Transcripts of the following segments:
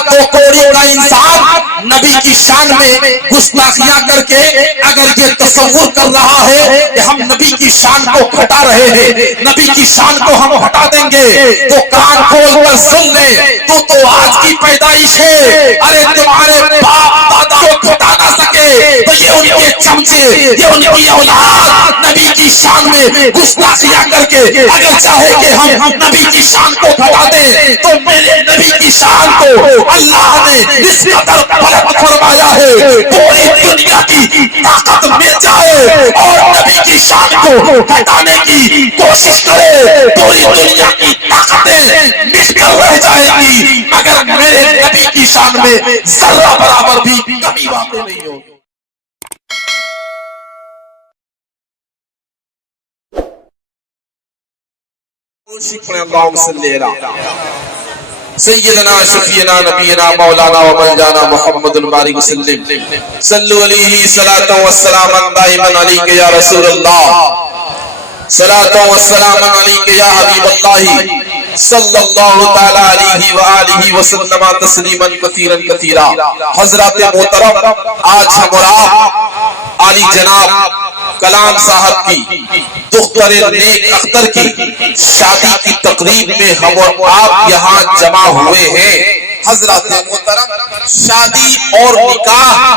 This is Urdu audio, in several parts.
دو کوڑی کا انسان نبی کی شان میں گستاخیاں کر کے اگر یہ تصور کر رہا ہے کہ ہم نبی کی شان کو گھٹا رہے ہیں، نبی کی شان کو ہم ہٹا دیں گے، تو کان کھول کر سن لے، تو آج کی پیدائش ہے، ارے تمہارے باپ دادا کو گھٹا نہ سکے تو یہ ان کے چمچے، یہ ان کی اولاد نبی کی شان میں گستاخیاں کر کے اگر چاہے کہ ہم نبی کی شان کو گھٹا دیں تو میرے نبی کی شان کو اللہ نے اس قدر بلند فرمایا ہے، پوری دنیا کی طاقت مل جائے اور نبی کی شان کو گھٹانے کی کوشش کرے، پوری دنیا کی طاقتیں مل کر رہ جائے گی مگر میرے نبی کی شان میں ذرہ برابر بھی کمی واقع نہیں ہوگی۔ اللہم صلی علی سیدنا شفیعنا نبینا مولانا و مولانا محمد البارک وسلم صلو علیہ صلاۃ و سلام دائما علیک یا رسول اللہ، صلاۃ و سلام علیک یا حبیب اللہ صلی اللہ تعالی علیہ وآلہ وسلم تسلیما کثیرا کثیرا۔ حضرات محترم، آج ہم اور آپ عالی جناب کلام صاحب کی دختر نیک اختر کی شادی کی تقریب میں ہم اور آپ یہاں جمع ہوئے ہیں۔ حضرات محترم، شادی اور نکاح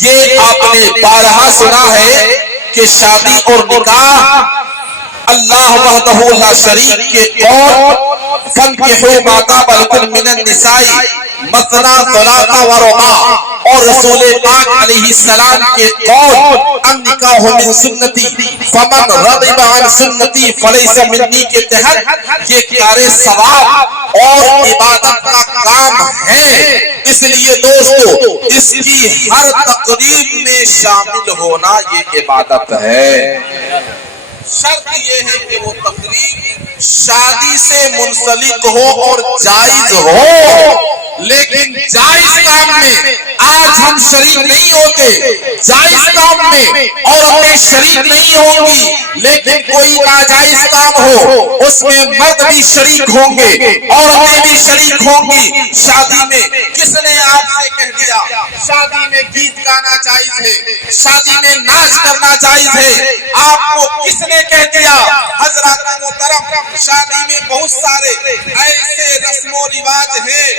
یہ آپ نے بارہا سنا ہے کہ شادی اور نکاح اللہ وحدہ لا شریک کے اور فَانْكِحُوا مَا طَابَ لَكُم مِّنَ النِّسَاءِ مَثْنَىٰ وَثُلَاثَ وَرُبَاعَ اور رسول پاک علیہ السلام کے قول النکاح من سنتی فمن رغب عن سنتی فلیس منی کے تحت یہ کار ثواب اور عبادت کا کام ہے۔ اس لیے دوستو، اس کی ہر تقریب میں شامل ہونا یہ عبادت ہے۔ شرط یہ ہے کہ وہ تقریب شادی سے منسلک ہو اور جائز ہو، لیکن جائز کام میں آج ہم شریک نہیں ہوتے، جائز کام میں عورتیں شریک نہیں ہوں گی، لیکن کوئی ناجائز کام ہو اس میں مرد بھی شریک ہوں گے، عورتیں بھی شریک ہوں گی۔ شادی میں کس نے آپ سے کہہ دیا شادی میں گیت گانا جائز ہے، شادی میں ناچ کرنا جائز ہے؟ آپ کو کس نے کہہ دیا؟ حضرات محترم، شادی میں بہت سارے ایسے رسم و رواج ہیں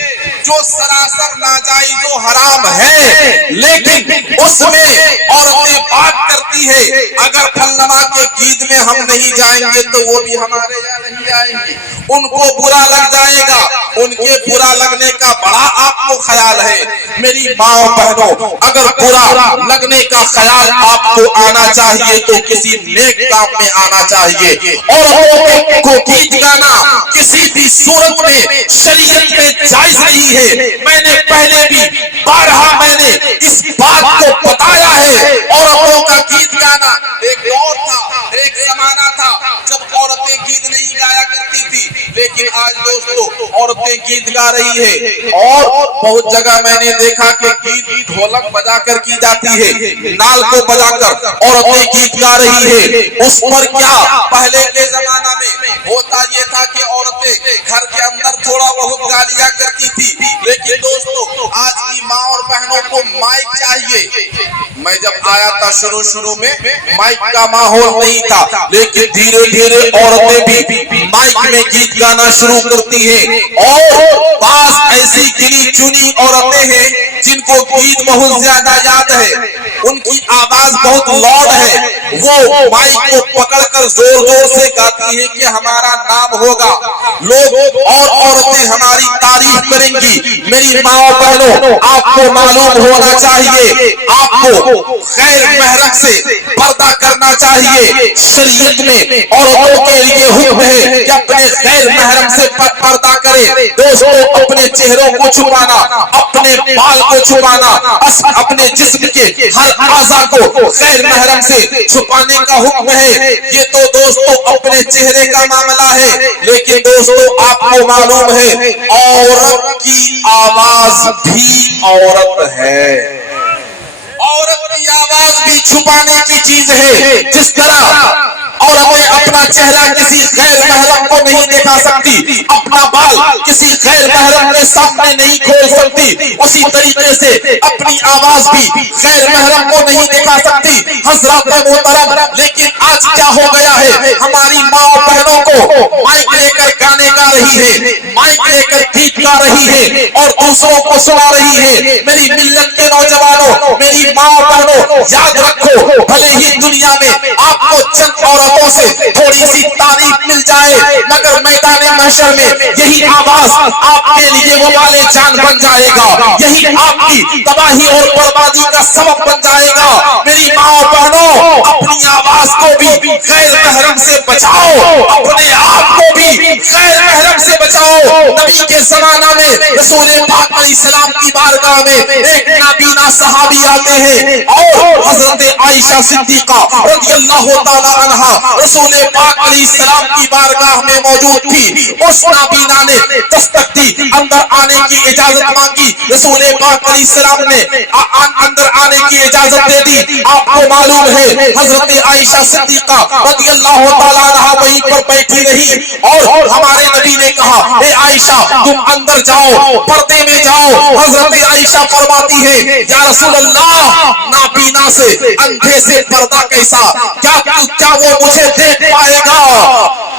جو سراسر ناجائز و حرام ہے، لیکن اس میں عورتیں بات کرتی ہے اگر فلانہ کے گیت میں ہم نہیں جائیں گے تو وہ بھی ہمارے یہاں نہیں جائیں گی، ان کو برا لگ جائے گا۔ ان کے برا لگنے کا بڑا آپ کو خیال ہے؟ میری ماں بہنوں، اگر برا لگنے کا خیال آپ کو آنا چاہیے تو کسی نیک کام میں آنا چاہیے، اور کو گیت گانا کسی بھی صورت میں شریعت میں جائز نہیں ہے۔ میں نے پہلے بھی بارہا میں نے اس بات کو بتایا ہے، عورتوں کا گیت گانا ایک دور تھا، ایک زمانہ تھا جب عورتیں گیت نہیں گایا کرتی تھی، لیکن آج دوستو عورتیں گیت گا رہی ہے، اور بہت جگہ میں نے دیکھا کہ گیت ڈھولک بجا کر کی جاتی ہے، نال کو بجا کر عورتیں گیت گا رہی ہے۔ اس پر کیا پہلے کے زمانہ میں ہوتا یہ تھا کہ عورتیں گھر کے اندر تھوڑا بہت گالیاں کرتی تھی، لیکن دوستو آج کی ماں اور بہنوں کو مائک چاہیے۔ میں جب آیا تھا شروع میں مائک کا ماحول نہیں تھا، لیکن دھیرے دھیرے عورتیں بھی مائک میں گیت گانا شروع کرتی ہیں، اور بعض ایسی گنی چنی عورتیں ہیں جن کو گیت بہت زیادہ یاد ہے، ان کی آواز بہت لاؤڈ ہے، وہ مائک کو پکڑ کر زور زور سے گاتی ہے کہ ہمارا نام ہوگا، لوگ اور عورتیں ہماری تعریف کریں گی۔ میری ماں اور بہنوں، آپ کو معلوم ہونا چاہیے، آپ کو غیر محرم سے پردہ کرنا چاہیے۔ شریعت میں عورتوں کے لیے حکم ہے کہ اپنے غیر محرم سے پردہ کرے۔ دوستو، اپنے چہروں کو چھپانا، اپنے بال کو چھپانا، اپنے جسم کے ہر اعضاء کو غیر محرم سے چھپانے کا حکم ہے۔ یہ تو دوستو اپنے چہرے کا معاملہ ہے، لیکن دوستو آپ کو معلوم ہے عورت کی آواز بھی عورت ہے، عورت کی آواز بھی چھپانے کی چیز ہے۔ جس طرح عورتیں اپنا چہرہ کسی غیر محرم کو نہیں دکھا سکتی، اپنا بال کسی غیر محرم کے سامنے نہیں کھول سکتی، اسی طریقے سے اپنی آواز بھی غیر محرم کو نہیں دکھا سکتی۔ حضرات محترم، لیکن آج کیا ہو گیا ہے، ہماری ماں بہنوں کو مائک لے کر گانے گا رہی ہے، مائک لے کر گیت گا رہی ہے اور دوسروں کو سنا رہی ہے۔ میری ملت کے نوجوانوں، میری ماں بہنوں، یاد رکھو، بھلے ہی دنیا میں آپ کو چند عورتوں سے تھوڑی سی تعریف مل جائے، مگر میدان محشر میں یہی آواز آپ کے لیے وبال جان بن جائے گا، یہی آپ کی تباہی اور بربادی کا سبب بن جائے گا۔ میری ماں بہنوں، اپنی آواز کو بھی غیر محرم سے بچاؤ، اپنے آپ کو بھی غیر محرم سے بچاؤ۔ نبی کے زمانہ میں رسول پاک علیہ السلام کی بارگاہ میں ایک نابینا صحابی آتے ہیں اور حضرت عائشہ صدیقہ رضی اللہ تعالی عنہا رسول پاک علیہ السلام کی بارگاہ میں موجود تھی۔ اس نابینا نے دستک دی، اندر آنے کی اجازت مانگی، رسول پاک علیہ السلام نے اندر آنے کی اجازت دے دی۔ آپ کو معلوم ہے حضرت عائشہ صدیقہ رضی اللہ تعالی عنہا وہیں پر بیٹھی رہی اور ہمارے نبی نے کہا، اے عائشہ تم اندر جاؤ، پردے میں جاؤ۔ حضرت عائشہ فرماتی ہے، یا رسول اللہ، نابینا سے، اندھے سے پردہ کیسا، کیا وہ مجھے دیکھ پائے گا؟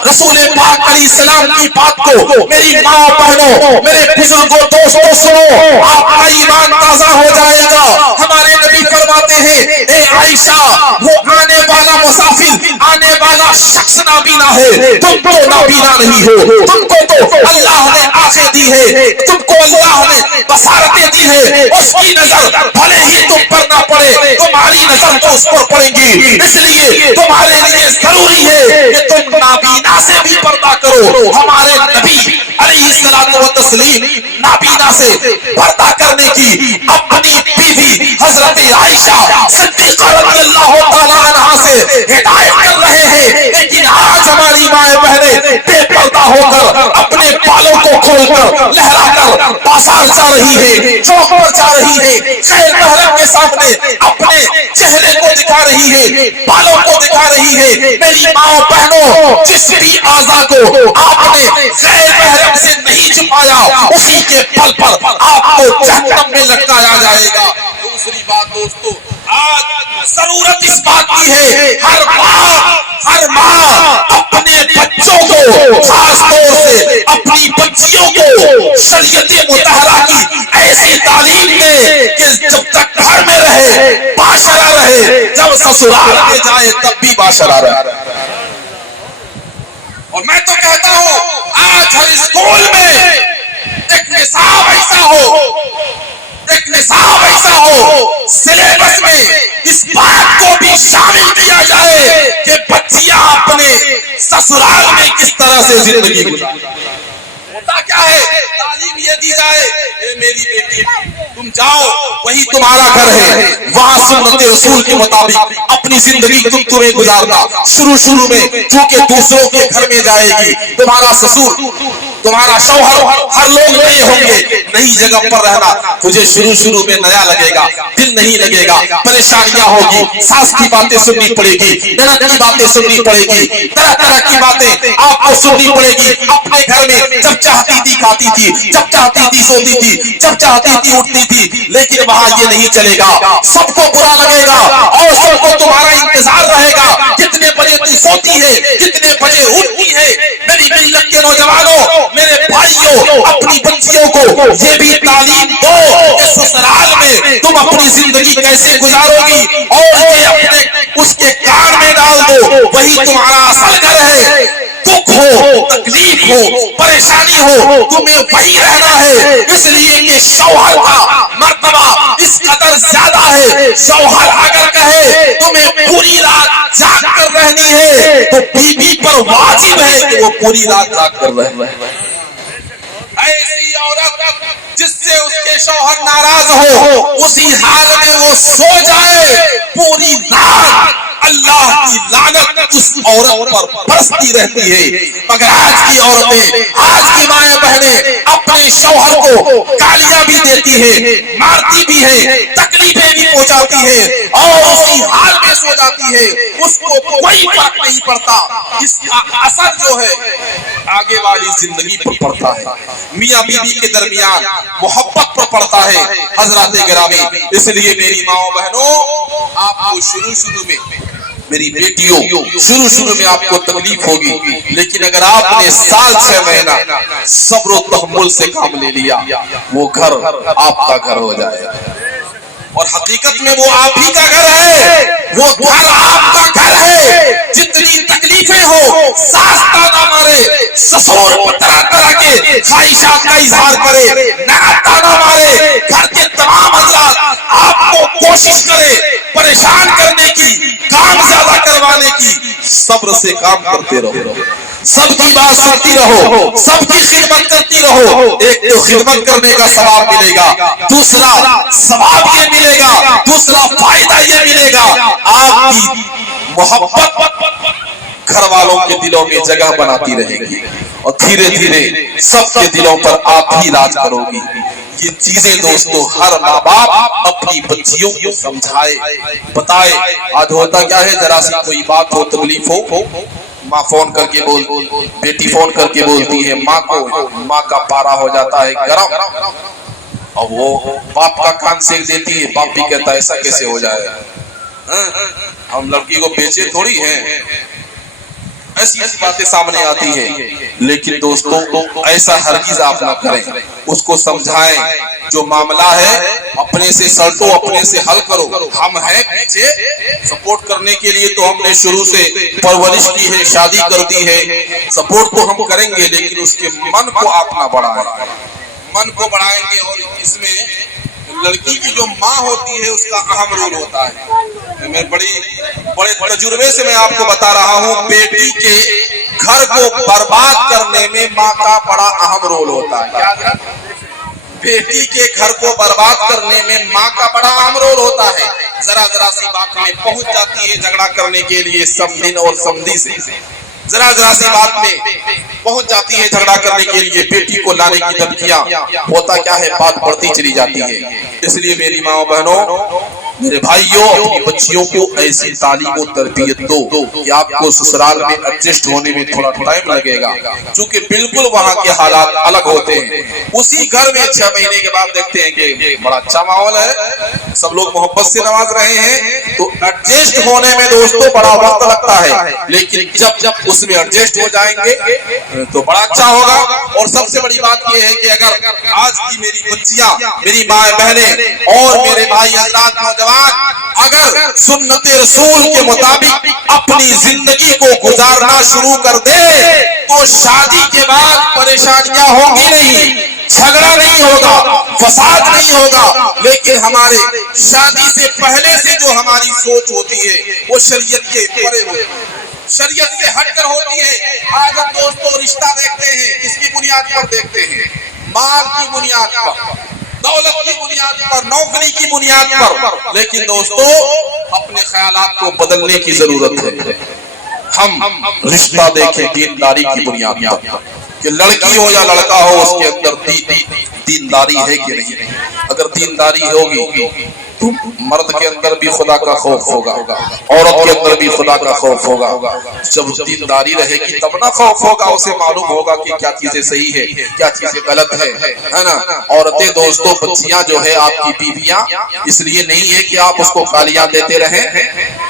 رسول پاک علیہ السلام کی بات کو میری ماں بہنوں، میرے بزرگوں، دوستوں سنو، آپ کا ایمان تازہ ہو جائے گا۔ ہمارے نبی فرماتے ہیں، اے عائشہ، وہ آنے والا مسافر، آنے والا شخص نابینا ہے، تم تو نابینا نہیں ہو، تم کو تو اللہ نے آنکھیں دی ہے، تم کو اللہ نے بصارتیں دی ہے، اس کی نظر بھلے ہی تم پر نہ پڑے، تمہاری نظر تو اس پر پڑے گی، اس لیے تمہارے لیے ضروری ہے کہ تم نابینا سے بھی پردہ کرو۔ ہمارے نبی علیہ الصلوۃ والتسلیم نابینا سے پردہ کرنے کی اپنی بیوی حضرت عائشہ صدیقہ رضی اللہ تعالی عنہا سے ہدایت کر رہے ہیں، لیکن آج ہماری مائیں بہنیں بے پردہ ہو کر اپنے بالوں کو کھول کر لہرا کر بازار جا رہی ہے، چوک پر جا رہی ہے، غیر محرم کے سامنے اپنے چہرے کو دکھا رہی ہے، بالوں کو دکھا رہی ہے۔ میری ماں بہنوں، جس بھی اعضاء کو آپ نے غیر محرم سے نہیں چھپایا، اسی کے پل پر آپ کو جہنم میں لٹکایا جائے گا۔ دوسری بات دوستو، آج ضرورت اس بات کی ہے، ہر ماں اپنے بچوں کو، خاص طور سے اپنی بچیوں کو شریعت مطہرہ کی ایسی تعلیم دے کہ جب تک گھر میں رہے باشرہ رہے، جب سسرال میں جائے تب بھی باشرہ رہے۔ اور میں تو کہتا ہوں، آج ہر اسکول میں ایک نصاب ایسا ہو، سلیبس میں اس بات کو بھی شامل کیا جائے کہ بچیاں اپنے سسرال میں کس طرح سے زندگی گزاریں۔ ہوتا کیا ہے، تعلیم یہ دی جائے، اے میری بیٹی تم جاؤ، وہی تمہارا گھر ہے، وہاں سنت رسول کے مطابق اپنی زندگی تمہیں گزارنا۔ شروع میں چونکہ دوسروں کے گھر میں جائے گی، تمہارا سسر، تمہارا شوہر، ہر لوگ نئے ہوں گے، نئی جگہ پر رہنا تجھے شروع میں نیا لگے گا، دل نہیں لگے گا، پریشانیاں ہوگی، ساس کی باتیں سننی پڑے گی، نند کی باتیں سننی پڑے گی، طرح کی باتیں آپ کو سننی پڑے گی۔ اپنے گھر میں جب چاہتی تھی کھاتی تھی، جب چاہتی تھی سوتی تھی، جب چاہتی تھی اٹھتی تھی، لیکن وہاں یہ نہیں چلے گا، سب کو برا لگے گا اور سب کو تمہارا انتظار رہے گا، کتنے بجے تو سوتی ہے، کتنے بجے اٹھتی ہے۔ میری ملت کے نوجوانوں، میرے بھائیوں، اپنی بچیوں کو یہ بھی تعلیم دو کہ سسرال میں تم اپنی زندگی کیسے گزارو گی، اور یہ اپنے اس کے کان میں ڈال دو، وہی تمہارا اصل گھر ہے۔ دکھ ہو، تکلیف ہو، پریشانی ہو، تمہیں وہی رہنا ہے، اس لیے کہ شوہر کا مرتبہ اس قدر زیادہ ہے۔ شوہر اگر کہے تمہیں پوری رات جاگ کر رہنی ہے تو بیوی پر واجب ہے کہ وہ پوری رات جاگ کر رہے۔ ایسی عورت جس سے اس کے شوہر ناراض ہو، اسی حال میں وہ سو جائے، پوری رات اللہ کی لعنت اس عورت پر برستی رہتی ہے۔ مگر آج کی عورتیں، آج کی مائیں بہنیں اپنے شوہر کو گالیاں بھی دیتی ہے، مارتی بھی ہے، تکلیفیں بھی پہنچاتی ہے اور اسی حال میں سو جاتی ہے، اس کو کوئی فرق نہیں پڑتا۔ اس کا اثر جو ہے آگے والی زندگی پر پڑتا ہے، میاں بیوی کے درمیان محبت پر پڑتا ہے۔ حضرات گرامی، اس لیے میری ماں بہنوں، آپ کو شروع میں میری بیٹیوں شروع میں آپ کو تکلیف ہوگی، لیکن اگر آپ نے سال 6 مہینہ صبر و تحمل سے کام لے لیا، وہ گھر آپ کا گھر ہو جائے گا۔ اور حقیقت میں وہ آپ ہی کا گھر ہے، وہ گھر آپ کا گھر ہے۔ جتنی تکلیفیں ہو، ساس تانا مارے، سسور طرح طرح کے خواہشات کا اظہار کرے، نہ تانا مارے، گھر کے تمام حضرات آپ کو کوشش کرے پریشان کرنے کی، کام زیادہ کروانے کی، صبر سے کام کرتے رہو، سب کی بات سنتی رہو، سب کی خدمت کرتی رہو۔ ایک تو خدمت کرنے کا ثواب ملے گا، دوسرا ثواب یہ ملے گا، دوسرا فائدہ یہ ملے گا، آپ کی محبت گھر والوں کے دلوں میں جگہ بناتی رہے گی اور دھیرے دھیرے سب کے دلوں پر آپ ہی راج کرو گی۔ یہ چیزیں دوستو ہر ماں باپ اپنی بچیوں کو سمجھائے، بتائے۔ آج ہوتا کیا ہے، ذرا سی کوئی بات ہو، تکلیف ہو، ماں فون کر کے بیٹی فون کر کے بولتی ہے ماں کو، ماں کا پارا ہو جاتا ہے گرم، اور وہ باپ کا کان سیک دیتی ہے۔ باپ بھی کہتا ہے ایسا کیسے ہو جائے، ہم لڑکی کو بیچے تھوڑی ہیں، ایسی باتیں سامنے آتی ہیں۔ لیکن دوستو ایسا ہرگز آپ نہ کریں، اس کو سمجھائیں، جو معاملہ ہے اپنے سے سلٹو، اپنے سے حل کرو۔ ہم ہیں پیچھے سپورٹ کرنے کے لیے، تو ہم نے شروع سے پرورش کی ہے، شادی کر دی ہے، سپورٹ تو ہم کریں گے، لیکن اس کے من کو آپ نہ بڑھائیں، من کو بڑھائیں گے۔ اور اس میں لڑکی کی جو ماں ہوتی ہے اس کا اہم رول ہوتا ہے۔ میں بڑے تجربے سے میں آپ کو بتا رہا ہوں، بیٹی کے گھر کو برباد کرنے میں ماں کا بڑا اہم رول ہوتا ہے۔ بیٹی کے گھر کو برباد کرنے میں ماں کا بڑا اہم رول ہوتا ہے۔ ذرا سی بات میں پہنچ جاتی ہے جھگڑا کرنے کے لیے، سمدن اور سمدی سے ذرا سی بات میں پہنچ جاتی ہے جھگڑا کرنے کے لیے، بیٹی کو لانے کی دھمکیاں، ہوتا کیا ہے، بات بڑھتی چلی جاتی ہے۔ اس لیے میری ماں بہنوں، میرے بھائیوں، اپنی بچیوں کو ایسی تعلیم و تربیت دو کہ آپ کو سسرال میں ایڈجسٹ ہونے میں تھوڑا ٹائم لگے گا، چونکہ بالکل وہاں کے حالات الگ ہوتے ہیں۔ اسی گھر میں 6 مہینے کے بعد دیکھتے ہیں کہ بڑا اچھا ماحول ہے، سب لوگ محبت سے نواز رہے ہیں، تو ایڈجسٹ ہونے میں دوستوں بڑا وقت لگتا ہے، لیکن جب اس میں ایڈجسٹ ہو جائیں گے تو بڑا اچھا ہوگا۔ اور سب سے بڑی بات یہ ہے کہ اگر آج کی میری بچیاں، میری مائیں بہنیں اور میرے بھائی حضرات نوجوان اگر سنت رسول کے مطابق اپنی زندگی کو گزارنا شروع کر دے تو شادی کے بعد پریشانیاں ہوں گی نہیں، جھگڑا نہیں ہوگا، فساد نہیں ہوگا، لیکن ہمارے شادی سے پہلے سے جو ہماری سوچ ہوتی ہے وہ شریعت کے پرے ہوتی ہے، شریعت سے ہٹ کر ہوتی ہے۔ آج ہم دوستوں رشتہ دیکھتے ہیں، اس کی بنیاد پر دیکھتے ہیں، مال کی بنیاد پر، دولت کی بنیاد پر، نوکری کی بنیاد پر، لیکن دوستو اپنے خیالات کو بدلنے کی ضرورت ہے۔ ہم رشتہ دیکھیں دینداری کی بنیاد پر، کہ لڑکی ہو یا لڑکا ہو، اس کے اندر دینداری ہے کہ نہیں۔ اگر دینداری ہوگی تو مرد کے اندر بھی خدا کا خوف ہوگا، عورت کے اندر بھی خدا کا خوف ہوگا۔ جب دینداری رہے گی تب نہ خوف ہوگا، اسے معلوم ہوگا کہ کیا چیزیں صحیح ہے، کیا چیزیں غلط ہے نا۔ عورتیں دوستوں، بچیاں جو ہے آپ کی بیویاں، اس لیے نہیں ہے کہ آپ اس کو گالیاں دیتے رہیں،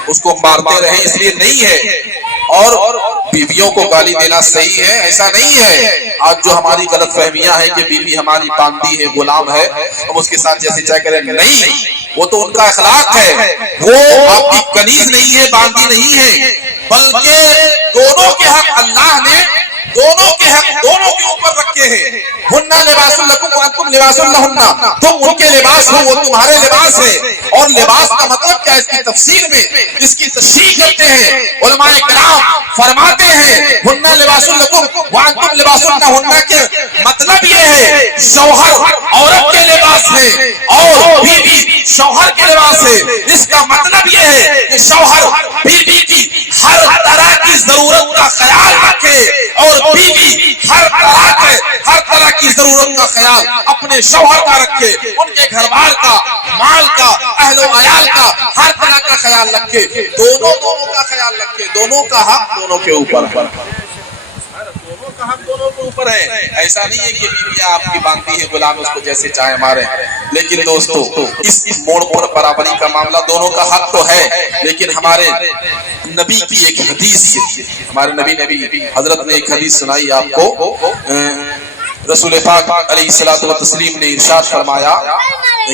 اس کو مارتے رہیں، اس لیے نہیں ہے۔ اور بیویوں کو گالی دینا صحیح ہے ایسا نہیں ہے۔ آج جو ہماری غلط فہمیاں ہیں کہ بیوی ہماری باندھی ہے، غلام ہے، ہم اس کے ساتھ جیسے چاہے کریں، نہیں، وہ تو ان کا اخلاق ہے، وہ آپ کی کنیز نہیں ہے، باندھی نہیں ہے، بلکہ دونوں کے حق اللہ نے دونوں کے حق دونوں کے اوپر رکھے ہیں۔ ہننا لباس لکم وانتم لباس لہن، تم ان کے لباس ہو، وہ تمہارے لباس ہے۔ اور لباس کا مطلب کیا ہے، اس کی تفسیر میں اس کی تشریح کرتے ہیں علماء کرام، فرماتے ہیں ہننا لباس لکم وانتم لباس لہن کے مطلب یہ ہے شوہر عورت کے لباس ہے اور بیوی شوہر کے لباس ہے۔ اس کا مطلب یہ ہے کہ شوہر بیوی کی ہر طرح کی ضرورت کا خیال رکھے اور بیوی ہر طرح کی ضرورت کا خیال اپنے شوہر کا رکھے، ان کے گھر بار کا، مال کا، اہل و عیال کا، ہر طرح کا خیال رکھے، دونوں کا خیال رکھے، دونوں کا حق دونوں کے اوپر ہے، دونوں کا حق دونوں کے اوپر ہے۔ ایسا نہیں ہے کہ بیویاں آپ کی باندھی ہے، غلام اس کو جیسے چاہے مارے، لیکن دوستو اس موڑ پر برابری کا معاملہ دونوں کا حق تو ہے، لیکن ہمارے نبی کی ایک حدیث، ہمارے نبی حضرت نے ایک حدیث سنائی آپ کو، رسول پاک علیہ الصلوۃ والتسلیم نے ارشاد فرمایا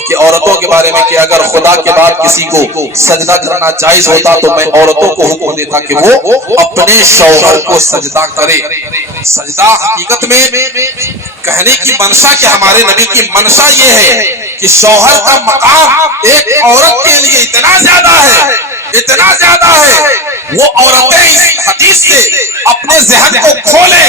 کہ عورتوں کے بارے میں کہ اگر خدا کے بعد کسی کو سجدہ کرنا جائز ہوتا تو میں عورتوں کو حکم دیتا کہ وہ اپنے شوہر کو سجدہ کرے۔ سجدہ حقیقت میں کہنے کی منشا کہ ہمارے نبی کی منشا یہ ہے کہ شوہر کا مقام ایک عورت کے لیے اتنا زیادہ ہے، وہ عورتیں اس حدیث سے اپنے ذہن کو کھولیں۔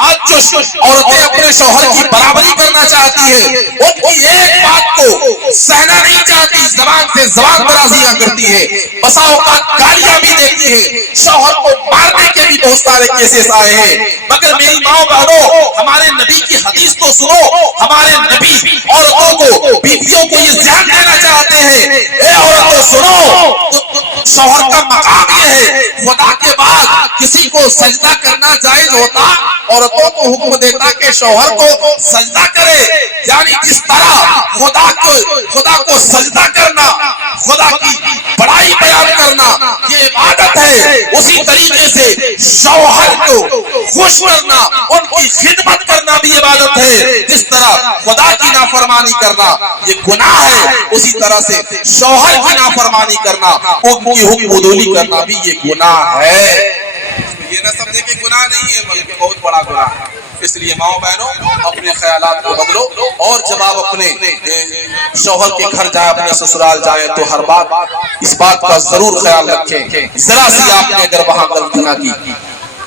آج جو عورتیں اپنے شوہر کی برابری کرنا چاہتی ہیں، ان کی ایک بات کو سہنا نہیں چاہتی، زبان سے زبان درازیاں کرتی ہے، بسا اوقات گالیاں بھی دیتی ہے، شوہر کو مارنے کے بھی بہت سارے کیسز آئے ہیں۔ مگر میری ماں بہنوں، ہمارے نبی کی حدیث تو سنو، ہمارے نبی عورتوں کو، بیویوں کو یہ ذہن دینا چاہتے ہیں، اے عورتوں سنو، شوہر کا مقام یہ ہے، خدا کے بعد کسی کو سجدہ کرنا جائز ہوتا، عورتوں کو حکم دیتا کہ شوہر کو سجدہ کرے، یعنی جس طرح خدا کو سجدہ کرنا، خدا کی بڑائی بیان کرنا یہ عبادت ہے، اسی طریقے سے شوہر کو خوش کرنا، ان کی خدمت کرنا بھی عبادت ہے۔ جس طرح خدا کی نافرمانی کرنا یہ گناہ ہے، اسی طرح سے شوہر کی نافرمانی کرنا، ان کی حکم عدولی کرنا بھی یہ گناہ ہے۔ یہ نہ سمجھے کہ گناہ نہیں ہے، بلکہ بہت بڑا گناہ ہے۔ اس لیے ماؤں بہنوں اپنے خیالات کو بدلو، اور جب آپ اپنے شوہر کے گھر جائیں، اپنے سسرال جائیں، تو ہر بات اس بات کا ضرور خیال رکھیں، ذرا سی آپ نے اگر وہاں غلطی نہ کی،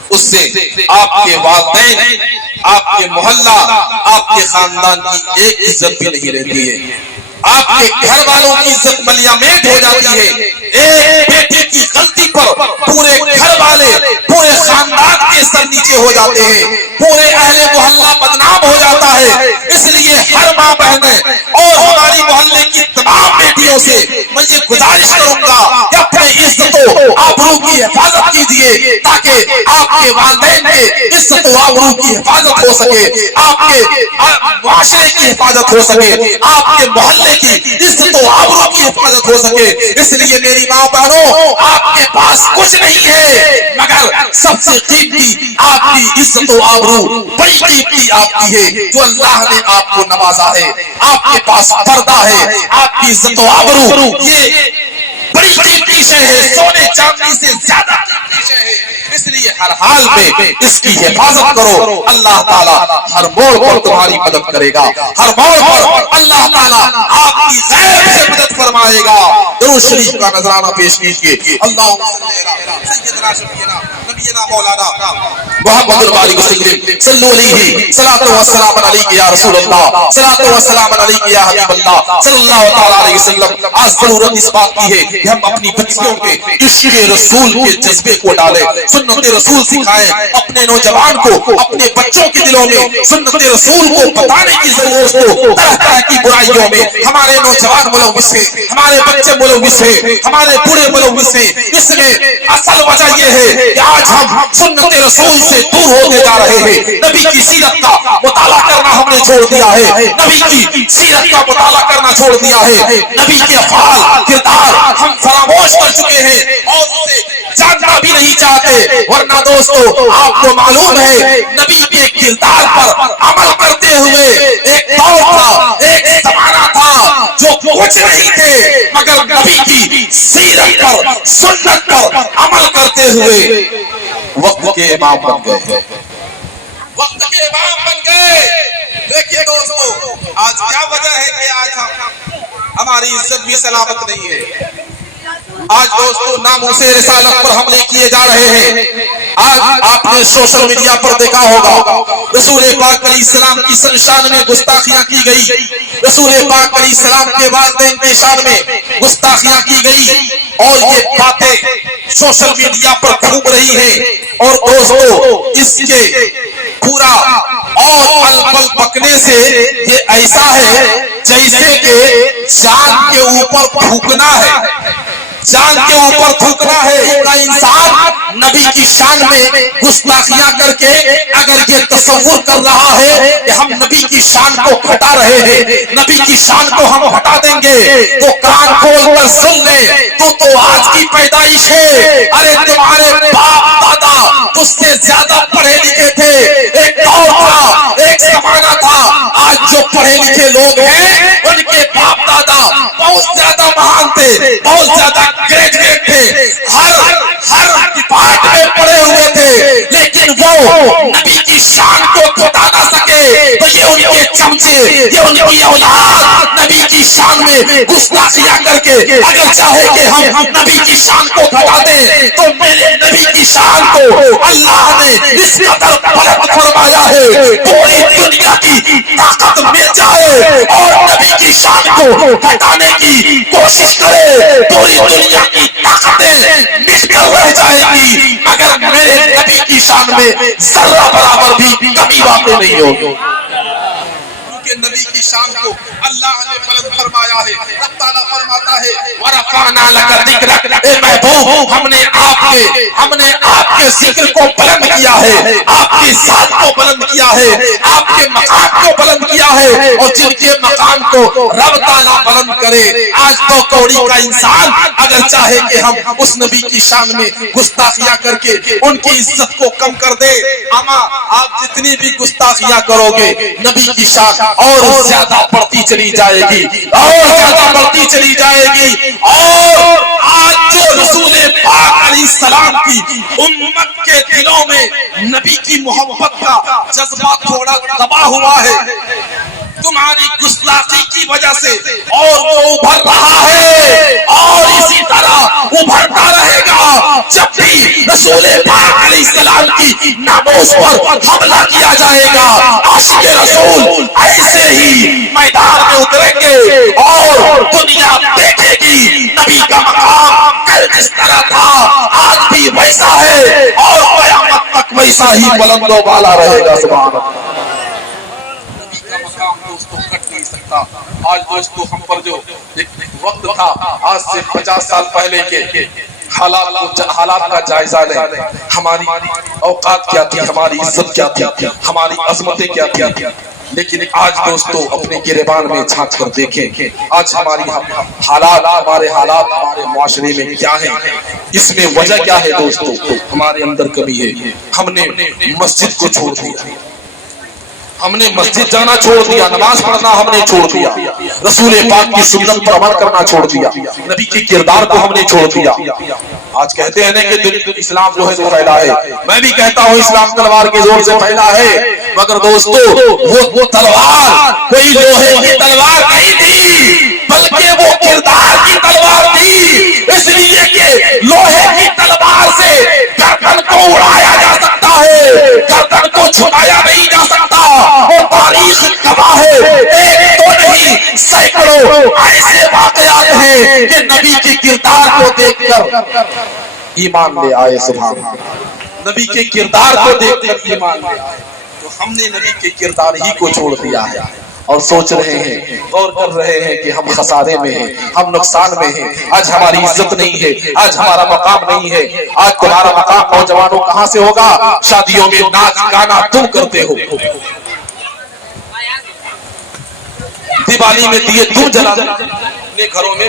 اس سے آپ کے والدین، آپ کے محلہ، آپ کے خاندان کی ایک عزت بھی نہیں رہتی ہے، آپ کے گھر والوں کی عزت ملیا میٹ ہو جاتی ہے۔ ایک بیٹی کی غلطی پر پورے گھر والے، پورے خاندان کے سر نیچے ہو جاتے ہیں، پورے اہل محلہ بدنام ہو جاتا ہے۔ اس لیے ہر ماں بہنیں اور ہماری محلے کی تمام بیٹیوں سے میں یہ گزارش کروں گا کہ اپنے عزت و آبرو کی حفاظت کیجیے، تاکہ آپ کے والدین کے عزت و آبرو کی حفاظت ہو سکے، آپ کے معاشرے کی حفاظت ہو سکے، آپ کے محلے کی عزت و آبرو کی حفاظت ہو سکے۔ اس لیے میری ماں بہنوں، آپ کے پاس کچھ نہیں ہے، مگر سب سے قیمتی آپ کی عزت و آبرو بڑی قیمتی آپ کی ہے، جو اللہ نے آپ کو نوازا ہے۔ آپ کے پاس پردہ ہے، آپ کی عزت و آبرو یہ بڑی قیمتی شے ہے، سونے چاندی سے زیادہ قیمتی شے ہے۔ اس لیے ہر حال میں اس کی حفاظت کرو، اللہ تعالیٰ ہر موڑ پر تمہاری مدد کرے گا، ہر موڑ پر اللہ تعالیٰ آپ کی غیب سے مدد فرمائے گا۔ درود شریف کا نذرانہ پیش کیجیے۔ اللہم سیدنا شفیعنا نبینا مولانا محمد الباری وسلم صلو علیہ صلاۃ و سلام علیک یا رسول اللہ، صلاۃ و سلام علیک یا حبیب اللہ صلی اللہ تعالی علیہ وسلم۔ آج ضرورت اس بات کی ہے کہ ہم اپنی بچیوں کے عشق رسول کے جذبے کو ڈالیں، سنت رسول سکھائیں، اپنے نوجوان کو، اپنے بچوں کے دلوں میں سنت رسول کو بتانے کی ضرورت ہو۔ طرح طرح کی برائیوں میں ہمارے نوجوان ملوث ہیں، ہمارے بچے ملوث ہیں، ہمارے بوڑھے ملوث ہیں۔ اس میں اصل وجہ یہ ہے کہ آج ہم سنت رسول سے دور ہوتے جا رہے ہیں، نبی کی سیرت کا مطالعہ کرنا ہم نے چھوڑ دیا ہے، نبی کی سیرت کا مطالعہ کرنا چھوڑ دیا ہے، نبی کے افعال کردار ہم فراموش کر چکے ہیں اور اسے جاننا بھی نہیں چاہتے۔ ورنہ دوستو آپ کو معلوم ہے نبی کے کردار پر عمل کرتے ہوئے ایک دور تھا، ایک زمانہ تھا جو کچھ نہیں تھے، مگر نبی کی سیرت پر، سنت پر عمل کرتے ہوئے وقت کے امام بن گئے، وقت کے امام بن گئے۔ دیکھیے دوستو آج کیا وجہ ہے کہ آج ہماری عزت بھی سلامت نہیں ہے۔ آج دوستو ناموسِ رسالت پر حملے کیے جا رہے ہیں. آج آپ نے سوشل میڈیا پر دیکھا ہوگا رسول پاک علیہ السلام کی شان میں گستاخیاں کی گئی, رسول پاک علیہ السلام کے والدین کی شان میں گستاخیاں کی گئی, اور یہ باتیں سوشل میڈیا پر گھوم رہی ہیں. اور دوستو اس کے پورا اور البل پکنے سے یہ ایسا ہے جیسے کہ جان کے اوپر تھوکنا ہے, جان کے اوپر تھوکنا ہے. کا انسان نبی کی شان میں گستاخیاں کر کے اگر یہ تصور کر رہا ہے کہ ہم نبی کی شان کو گھٹا رہے ہیں, نبی کی شان کو ہم ہٹا دیں گے, تو کان کھول کر سن لے, تو آج کی پیدائش ہے. ارے تمہارے باپ دادا اس سے زیادہ پڑھے لکھے تھے, ایک دور تھا, ایک زمانہ تھا. آج جو پڑھے لکھے لوگ ہیں ان کے باپ دادا بہت زیادہ مہان تھے, بہت زیادہ گریجویٹ تھے, ہر ڈپارٹ میں پڑے ہوئے تھے, لیکن وہ نبی کی شان کو گھٹا نہ سکے. تو یہ ان کے چمچے, یہ ان کی اولاد نبی کی شان میں گستاخیاں کر کے اگر چاہے کہ ہم نبی کی شان کو گھٹا دیں, تو میرے نبی کی شان کو اللہ نے اس قدر بلند فرمایا ہے, پوری دنیا کی طاقت میں جائے اور نبی کی شان کو گھٹانے کی کوشش کرے, پوری دنیا کی طاقتیں مل کر رہ جائے گی مگر میرے نبی کی شان میں ذرہ برابر بھی کمی واقع نہیں ہوگی. کیونکہ نبی کی شان کو اللہ نے بلند فرمایا ہے. رب تعالیٰ فرماتا ہے وَرَفَعْنَا لَكَ ذِكْرَكَ, اے محبوب ہم نے آپ کے ذکر کو بلند کیا ہے, آپ کی ذات کو بلند کیا ہے, آپ کے مقام کو بلند کیا ہے, اور جن کے مقام کو رب تعالیٰ بلند کرے. آج تو کوڑی کا انسان اگر چاہے کہ ہم اس نبی کی شان میں گستاخیاں کر کے ان کی عزت کو کم کر دے, اما آپ جتنی بھی گستاخیاں کرو گے نبی کی شان اور زیادہ بڑھتی چلی جائے گی, اور زیادہ بڑھتی چلی جائے گی. اور آج جو رسول پاک علیہ السلام کی امت کے دلوں میں نبی کی محبت کا جذبہ تھوڑا دبا ہوا ہے تمہاری گستاخی کی وجہ سے, اور وہ ابھر رہا ہے اور اسی طرح ابھرتا رہے گا. جب بھی رسول پاک علیہ السلام کی ناموس پر حملہ کیا جائے گا, عاشق رسول ایسے ہی میدان میں اتریں گے اور دنیا دیکھے گی نبی کا مقام کل جس طرح تھا آج بھی ویسا ہے اور قیامت تک ویسا ہی بلند و بالا رہے گا. سبحان اللہ. دوستو کٹ نہیں سکتا. آج دوستو ہم پر جو ایک وقت تھا آج سے 50 سال پہلے کے حالات کا جائزہ لیں. ہماری اوقات کیا تھی, ہماری عزت کیا تھی, ہماری عظمتیں کیا تھی, لیکن آج دوستو اپنے گریبان میں جھانک کر دیکھیں آج ہمارے حالات ہمارے معاشرے میں کیا ہے. اس میں وجہ کیا ہے دوستو, ہمارے اندر کمی ہے. ہم نے مسجد کو چھوڑ دیا, ہم نے مسجد جانا چھوڑ دیا, نماز پڑھنا ہم نے چھوڑ دیا, رسول پاک کی سنت پر عمل کرنا چھوڑ دیا, نبی کے کردار کو ہم نے چھوڑ دیا. آج کہتے ہیں کہ اسلام جو ہے وہ پھیلا ہے, میں بھی کہتا ہوں اسلام تلوار کے زور سے پھیلا ہے, مگر دوستو وہ تلوار کوئی لوہے کی تلوار نہیں تھی بلکہ وہ کردار کی تلوار تھی. اس لیے کہ لوہے کی تلوار سے گردن کو اڑایا جا سکتا ہے, گردن کو چھپایا نہیں جا سکتا. اور تاریخ گواہ ہے, ایک تو نہیں سینکڑوں ایسے واقعات ہیں کہ نبی کے کردار کو دیکھ کر ایمان لے آئے. سبحان اللہ. نبی کے کردار کو دیکھ کر ایمان لے آئے. تو ہم نے نبی کے کردار ہی کو چھوڑ دیا ہے اور سوچ رہے ہیں, غور کر رہے ہیں کہ ہم خسارے میں ہیں, ہم نقصان میں ہیں. آج ہماری عزت نہیں ہے, آج ہمارا مقام نہیں ہے. آج تمہارا مقام نوجوانوں کہاں سے ہوگا؟ شادیوں میں ناچ گانا تم کرتے ہو, دیوالی میں دیے تم جلاتے اپنے گھروں میں.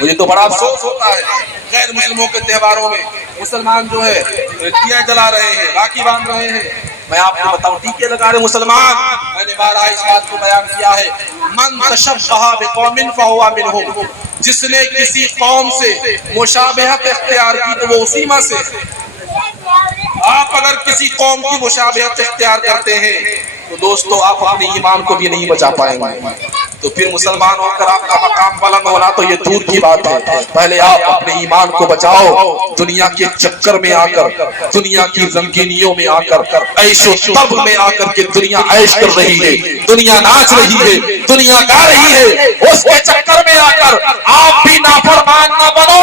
مجھے تو بڑا افسوس ہوتا ہے غیر مسلموں کے تہواروں میں مسلمان جو ہے دیا جلا رہے ہیں, راکھی باندھ رہے ہیں. میں آپ کو بتاؤں ٹیکے لگا رہے مسلمان. میں نے بارہا اس بات کو بیان کیا ہے, من تشبہ بقوم فہو منہم, جس نے کسی قوم سے مشابہت اختیار کی تو وہ اسی میں سے. آپ اگر کسی قوم کی مشابہت اختیار کرتے ہیں تو دوستو آپ اپنے ایمان کو بھی نہیں بچا پائیں گے. تو پھر مسلمان ہو کر آپ کا مقام بلند ہونا تو یہ دور کی بات ہے. پہلے آپ اپنے ایمان کو بچاؤ. دنیا کے چکر میں آ کر, دنیا کی رنگینیوں میں آ کر, عیش و طب میں آ کر کے دنیا عیش کر رہی ہے, دنیا ناچ رہی ہے, دنیا گا رہی ہے. اس کے چکر میں آ کر آپ بھی نافرمان نہ بنو,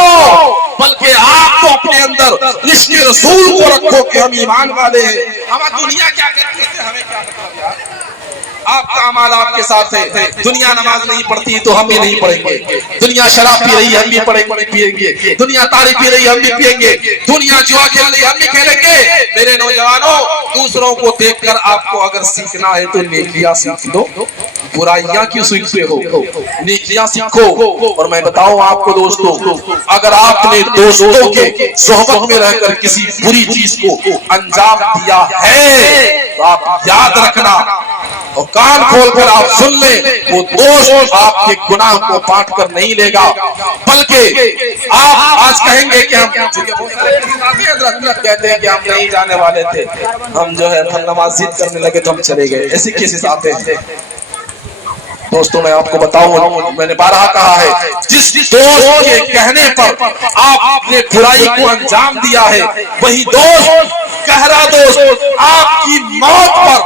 بلکہ آپ تو اپنے اندر عشق رسول کو رکھو کہ ہم ایمان والے ہیں. ہم دنیا کیا کرتی ہے ہمیں کیا مطلب یار. آپ کا عمل آپ کے ساتھ ہے. دنیا نماز نہیں پڑھتی تو ہم بھی نہیں پڑھیں گے. دنیا شراب پی رہی ہے ہم بھی پیئیں گے. دنیا تاڑی پی رہی ہے ہم بھی پیئیں گے. دنیا جوا کھیل رہی ہے ہم بھی کھیلیں گے. میرے نوجوانوں, دوسروں کو دیکھ کر آپ کو اگر سیکھنا ہے تو نیکیاں سیکھ لو, برائیاں کیوں سیکھتے ہو, نیکیاں سیکھو. اور میں بتاؤں آپ کو دوستو, اگر آپ نے دوستوں کے صحبت میں رہ کر کسی بری چیز کو انجام دیا ہے تو آپ یاد رکھنا اور کان کھول کر آپ سن لیں, وہ دوست آپ کے گناہ کو بانٹ کر نہیں لے گا, بلکہ آپ آج کہیں گے کہ ہم کہتے ہیں کہ ہم نہیں جانے والے تھے, ہم جو ہے نماز ضد کرنے لگے تو ہم چلے گئے. ایسے کیسے آتے ہیں دوستوں. میں آپ کو بتاؤں, میں نے بارہا کہا ہے, جس دوست کے کہنے پر آپ نے برائی کو انجام دیا ہے وہی دوست, گہرا دوست, آپ کی موت پر,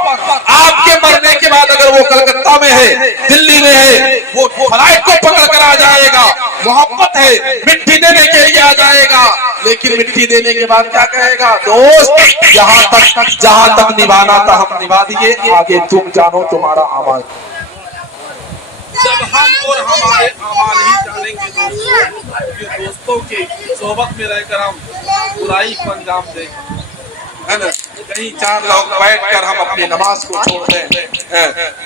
آپ کے مرنے کے بعد اگر وہ کلکتہ میں ہے, دلی میں ہے, وہ فلائٹ کو پکڑ کر آ جائے گا, محبت ہے, مٹی دینے کے لیے آ جائے گا, لیکن مٹی دینے کے بعد کیا کہے گا, دوست جہاں تک نبھانا تھا ہم نبھا دیے, آگے تم جانو تمہارا اعمال. جب ہم اور ہمارے اعمال ہی جانیں گے دوستوں کی صحبت میں رہ کر ہم برائی کو انجام دیں گے. کہیں چار لوگ بیٹھ کر ہم اپنی نماز کو چھوڑ دیں,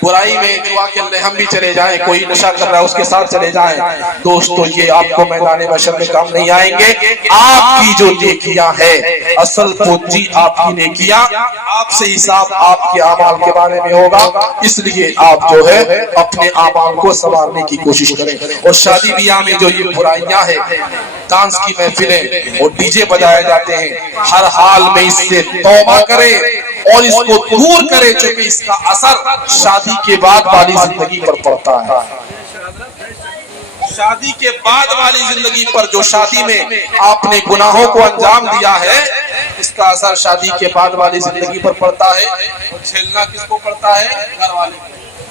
برائی میں جوا کھیل رہے ہم بھی چلے جائیں, کوئی نشہ کر رہا ہے اس کے ساتھ چلے جائیں, دوستو یہ آپ کو میدان محشر میں کام نہیں آئیں گے. آپ کی جو نیکیاں ہے, اصل پونجی آپ کی نیکیاں, آپ سے حساب آپ کے اعمال کے بارے میں ہوگا. اس لیے آپ جو ہے اپنے اعمال کو سنوارنے کی کوشش کریں. اور شادی بیاہ میں جو یہ برائیاں ہیں, ڈانس کی محفلیں اور ڈی جے بجائے جاتے ہیں, ہر حال میں اس سے توبہ کرے اور اس کو دور کرے, چونکہ اس کا اثر شادی کے بعد والی زندگی پر پڑتا ہے. شادی کے بعد والی زندگی پر, جو شادی میں آپ نے گناہوں کو انجام دیا ہے, اس کا اثر شادی کے بعد والی زندگی پر پڑتا ہے. اور جھیلنا کس کو پڑتا ہے, گھر والے,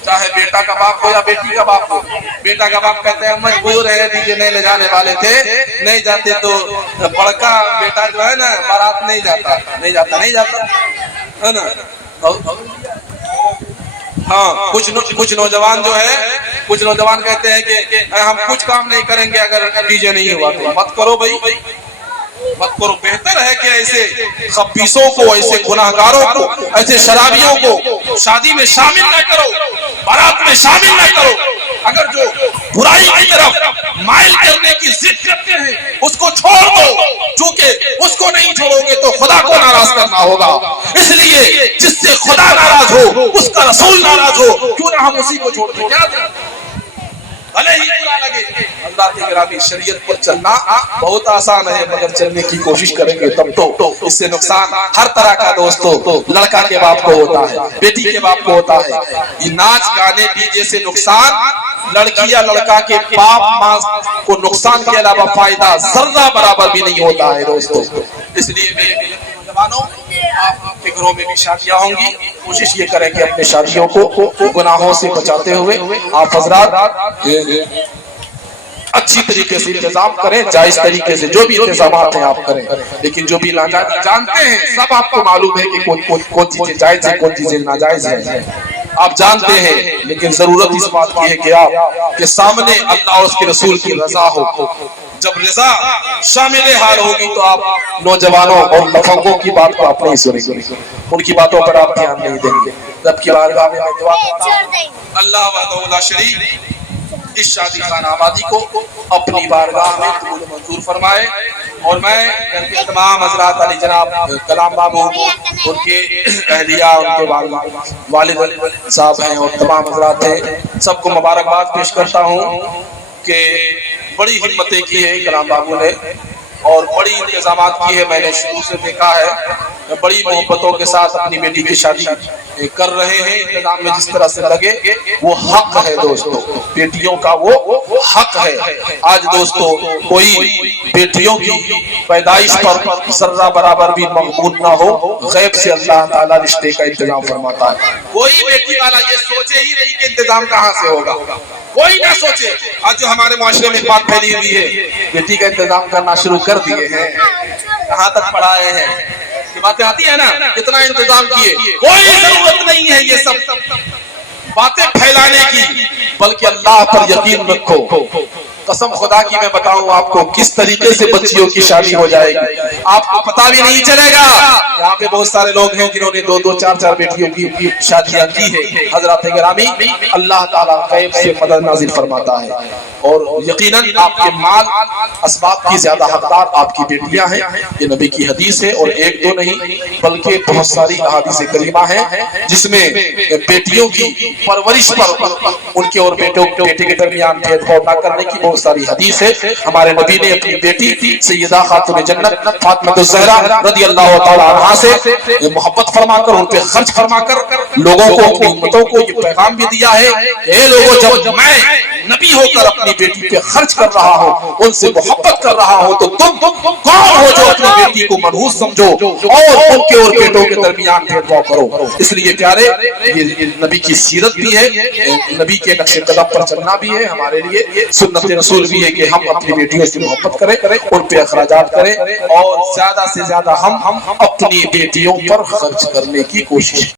چاہے بیٹا کا باپ ہو یا بیٹی کا باپ ہو. بیٹا کا باپ کہتے ہیں مجبور ہے, دیجیے نہیں لے جانے والے تھے, نہیں جاتے تو بڑکا بیٹا جو ہے نا بارات نہیں جاتا ہے نا. ہاں, کچھ نوجوان جو ہے, کچھ نوجوان کہتے ہیں کہ ہم کچھ کام نہیں کریں گے اگر ڈی جے نہیں ہوا تو. مت کرو بھائی, مت کرو. بہتر ہے کہ ایسے خبیثوں کو, ایسے گناہگاروں کو, ایسے شرابیوں کو شادی میں شامل نہ کرو, بارات میں شامل نہ کرو. اگر جو برائی کی طرف مائل کرنے کی ضد کرتے ہیں اس کو چھوڑ دو, چونکہ اس کو نہیں چھوڑو گے تو خدا کو ناراض کرنا ہوگا. اس لیے جس سے خدا ناراض ہو اس کا رسول ناراض ہو, کیوں نہ ہم اسی کو چھوڑ دیں. بھلے ہی برا لگے. اللہ کے گرامی, شریعت پر چلنا بہت آسان ہے, مگر چلنے کی کوشش کریں گے تب تو. اس سے نقصان ہر طرح کا دوستو, لڑکا کے باپ کو ہوتا ہے, بیٹی کے باپ کو ہوتا ہے. یہ ناچ گانے ڈی جے سے نقصان لڑکی یا لڑکا کے باپ ماں کو نقصان کے علاوہ فائدہ ذرہ برابر بھی نہیں ہوتا ہے دوستو. اس لیے میرے نوجوانوں, آپ کے گھروں میں بھی شادیاں ہوں گی, کوشش یہ کریں کہ اپنے شادیوں کو گناہوں سے بچاتے ہوئے آپ حضرات اچھی طریقے سے انتظام کریں, جائز طریقے سے جو بھی انتظامات ہیں آپ کریں. لیکن جو بھی ناجائز جانتے ہیں, سب آپ کو معلوم ہے کہ کون چیزیں جائز ہیں کون چیزیں ناجائز ہیں, آپ جانتے ہیں. لیکن ضرورت اس بات کی ہے کہ آپ کے سامنے اللہ اور اس کے رسول کی رضا ہو. جب رضا شامل حال ہوگی تو آپ نوجوانوں اور لفنگوں کی بات کو آپ نہیں سنیں گے, ان کی باتوں پر آپ دھیان نہیں دیں گے. رب کی بارگاہ میں دعا کرتا ہوں, اللہ وحدہ لا شریک اس شادی خانہ آبادی کو اپنی بارگاہ میں قبول منظور فرمائے. اور میں گھر کے تمام حضرات, علی جناب کلام بابو, ان کے اہلیہ, ان کے والد صاحب ہیں اور تمام حضرات ہیں, سب کو مبارکباد پیش کرتا ہوں کہ بڑی ہمتیں کی ہے کلام بابو نے اور بڑی انتظامات کی ہے. میں نے شروع سے دیکھا ہے, بڑی محبتوں کے ساتھ اپنی بیٹی کی شادی کر رہے ہیں انتظام میں جس طرح سے لگے وہ حق ہے دوستو، بیٹیوں کا وہ حق ہے۔ آج دوستو کوئی بیٹیوں کی پیدائش پر ذرہ برابر بھی مغبون نہ ہو، غیب سے اللہ تعالیٰ رشتے کا انتظام فرماتا ہے۔ کوئی بیٹی والا یہ سوچے ہی نہیں کہ انتظام کہاں سے ہوگا، کوئی نہ سوچے۔ آج جو ہمارے معاشرے میں بات پھیلی ہوئی ہے، بیٹی کا انتظام کرنا شروع کر دیے ہیں، کہاں تک پڑھائے ہیں، یہ باتیں آتی ہے نا، اتنا انتظام کیے، کوئی ضرورت نہیں ہے یہ سب باتیں پھیلانے کی، بلکہ اللہ پر یقین رکھو۔ قسم خدا کی میں بتاؤں آپ کو کس طریقے سے بچیوں کی شادی ہو جائے گی، آپ کو پتہ بھی نہیں چلے گا۔ یہاں پہ بہت سارے لوگ ہیں جنہوں نے 2 2 4 4 بیٹیوں کی شادیاں کی ہے۔ حضرات گرامی، اللہ تعالیٰ غیب سے مدد نازل فرماتا ہے، اور یقیناً آپ کے مال اسباب کی زیادہ حقدار آپ کی بیٹیاں ہیں، یہ نبی کی حدیث ہے، اور 1 2 نہیں بلکہ بہت ساری احادیث کریمہ ہیں جس میں بیٹیوں کی پرورش پر ان کے اور بیٹے کے درمیان بھید بھاؤ نہ کرنے کی بہت ساری حدیث ہے۔ ہمارے نبی نے اپنی بیٹی سیدہ خاتون جنت فاطمہ الزہرا رضی اللہ تعالی عنہا سے محبت فرما کر ان پہ خرچ فرما کر لوگوں کو، اپنی امتوں کو یہ پیغام بھی دیا ہے کہ اے لوگوں، جب میں نبی ہو کر اپنی بیٹی پہ خرچ کر رہا ہوں، ان سے محبت کر رہا ہوں، تو تم کون ہو جو اپنی بیٹی کو منحوس سمجھو اور ان کے اور بیٹوں کے درمیان بھید بھاؤ کرو۔ اس لیے پیارے، یہ نبی کی سیرت بھی ہے، نبی کے نقش قدم پر چلنا بھی ہے، ہمارے لیے سنت رسول بھی ہے کہ ہم اپنی بیٹیوں سے محبت کریں، ان پہ اخراجات کریں، اور زیادہ سے زیادہ ہم اپنی بیٹیوں پر خرچ کرنے کی کوشش